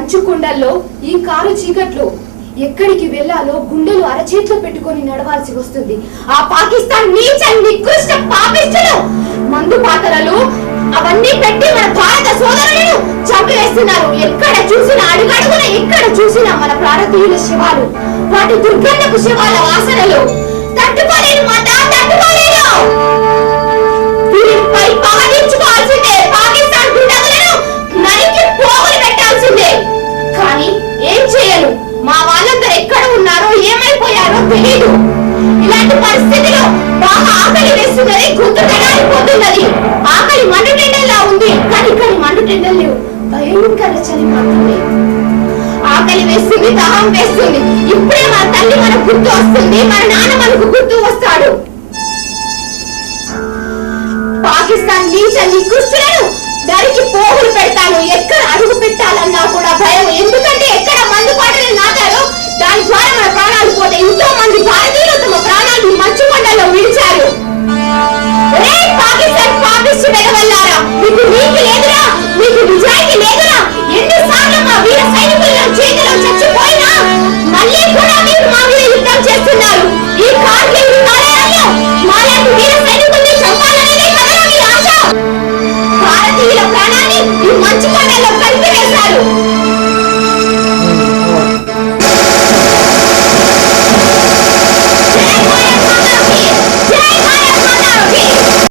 మంచు కొండల్లో ఈ కారు చీకట్లో ఎక్కడికి వెళ్ళాలో గుండెలు అరచేతిలో పెట్టుకొని నడవాల్సి వస్తుంది. ఆ పాకిస్తాన్ నీచ నికృష్ట పాపిష్టులు మందు పాత్రలు అవన్నీ పెట్టి మన భారత సోదరులను చంపివేస్తున్నారు. ఎక్కడ చూసినా అడుగడుగున ఎక్కడ చూసినా మన భారతీయుల శవాలు, వాటి దుర్గంధపు శవాల వాసనలు తట్టుకోలేను మాతా, తట్టుకోలేను. దీనిపై పాటించుకోవాల్సిందే. పాకిస్తాన్ దుండగులను నరికి పోగులు పెట్టాల్సిందే. కానీ ఏం చేయను, మా వాళ్ళందరూ ఎక్కడ ఉన్నారో ఏమైపోయారో తెలియదు. ఇలాంటి పరిస్థితిలో బాగా ఆకలి వేస్తున్నది, గుర్తు తెగాలిపోతున్నది. ఆకలి మండుటెండల్లా ఉంది, కానీ ఇక్కడ మండుటెండలు భయంకర చలి మాత్రమే. ఆకలి వేస్తుంది, దాహం వేస్తుంది. ఇప్పుడే మన తల్లి మనకు గుర్తు వస్తుంది, మన నాన్న మనకు గుర్తు వస్తాడు. పాకిస్తాన్ నీచ నికృష్టులను దానికి పోగులు పెడతాను. ఎక్కడ అడుగు పెట్టాలన్నా కూడా భయం. ఎందుకంటే ఎక్కడ మందు పాటలు నాటారో దాని ద్వారా మన ప్రాణాలు పోతే ఎంతో మంది భారతీయులు తమ ప్రాణాలను మంచు కొండల్లో విడిచారు. పాకిస్తాన్ పాపిస్తు వెలవల్లారా, మీకు నీకు